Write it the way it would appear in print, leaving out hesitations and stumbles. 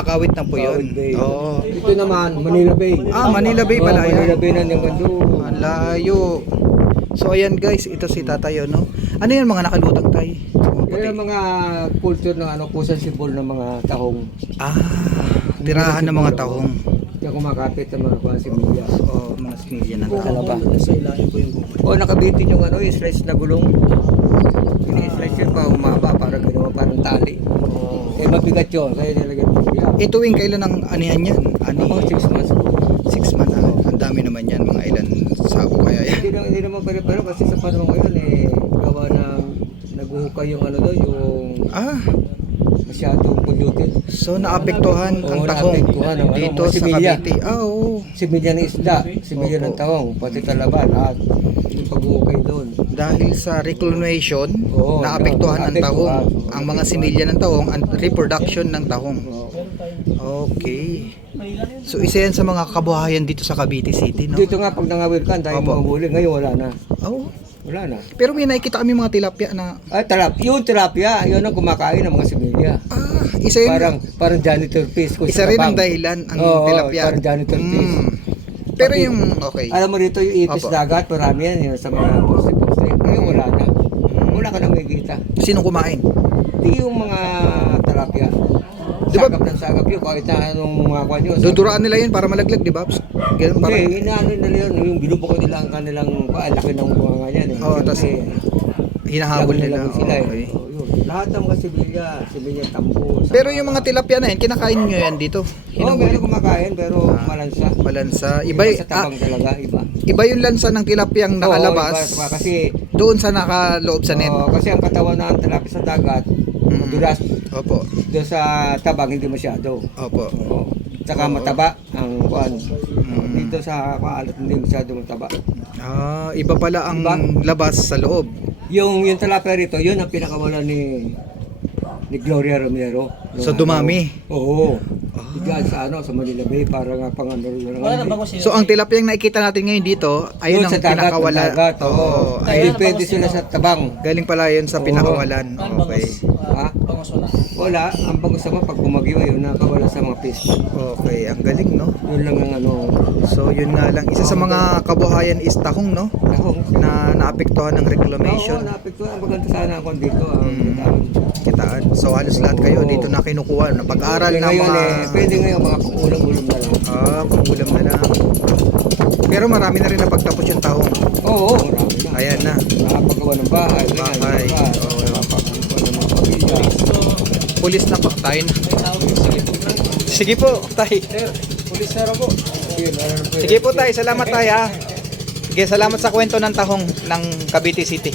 Kawit na po Kawit yun. Bay. Oo. Ito naman, Manila Bay. Manila Bay pala yan. Manila Bay na naman doon. Ang layo. So ayan guys, ito si Tatay no. Ano yan mga nakalutang tay? Yan ang mga culture ng kusang sibol ng mga tahong. Tirahan ng mga tahong. Yung kumakapit ng mga kuha similya. Mga similya ng Kalaba. Sa ilalim po yung bubay. Nakabitin yung yung slice na gulong. Ini-slice yun pa humaba para ginawa parang tali. Mabigat yun, kaya nilagyan ng biya. Tuwing kailan ang anihan yan? Mga 6 months. 6 months. Ang dami naman yan, mga ilan sako kaya yan. Hindi naman pare-pare kasi sa panahon ngayon gawa ng naguhukay yung doon, yung masyadong polluted. So naapektuhan ang tahong naapektuhan ang dito mga sa similya. Cavite. Oo. Similya ng isda, similya ng tahong, pati talaban at yung paghuhukay doon. Dahil sa reclamation, naapektuhan ang naapektuhan. tahong. Ang mga similya ng tahong, ang reproduction ng tahong. Okay. So isa yan sa mga kabuhayan dito sa Cavite City, no? Dito nga pag nangawil ka, dahil mga huli, ngayon wala na. Wala na. Pero may nakikita kami mga tilapia na Yung tilapia, yun ang kumakain ng mga similya. isa yun. Parang janitor fish. Isa rin ang dahilan ang tilapia. Parang janitor fish. Pero yung Alam mo dito yung ipis dagat, marami yan yung sa mga poste-poste. Ngayon wala na. Wala ka na makikita. Sinong kumain? Di yung mga tilapia. Diba? Sagap ng sagap yun, kahit na anong mga kwan yun. Duduraan nila yun para malaglag, di ba? Ganun para. Hindi, inaano nila yun, yung binubuko nila ang kanilang, laki ng bunga yan eh. Tapos hinahabol nila. Sila, Okay. yun. Lahat ng mga similya tambo. Pero yung mga tilapia na yan, kinakain nyo yan dito? Meron kumakain pero malansa. Malansa. Iba, Sa tabang talaga, iba. Iba yung lansa ng tilapiyang nakalabas. Iba, kasi doon sa nakaloob sa net. kasi ang katawan ng tilapia sa dagat, madulas. Opo. Doon sa tabang hindi masyado. Opo. Tsaka mataba ang kuan. Dito sa paalat hindi masyado mataba. Iba pala ang labas sa loob. Yung tilapia rito, yun ang pinakawala ni Gloria Romero. So dumami. Oo. Diyan sa Manila Bay para nga So ang tilapiyang nakikita natin ngayon dito, ayun ang pinakawala. Depende sila sa tabang. Galing pala yun sa pinakawalan. Okay. Wala, ang bangus naman pag bumagyo ayun nakawala sa mga fish. Okay, ang galing no. Yun lang ang So yun nga lang, isa sa mga kabuhayan is tahong no, na naapektuhan ng reclamation. Naapektuhan, maganda sana ako dito Kitaan. So halos lahat kayo dito na kinukuha ng pag-aaral ng mga pwede ngayon mga ulam-ulam na lang. Pangulam na lang. Pero marami na rin napagtapos yung tahong. Oo, marami na. Ayan na. Nakapagawa ng bahay. Bahay. Nakapagawa ng mga pamilya. Pulis na po. Tayo na. Sige po, tay. Pulis na rin po. Sige po, tay. Salamat, tay, ha. Sige, salamat sa kwento ng tahong ng Cavite City.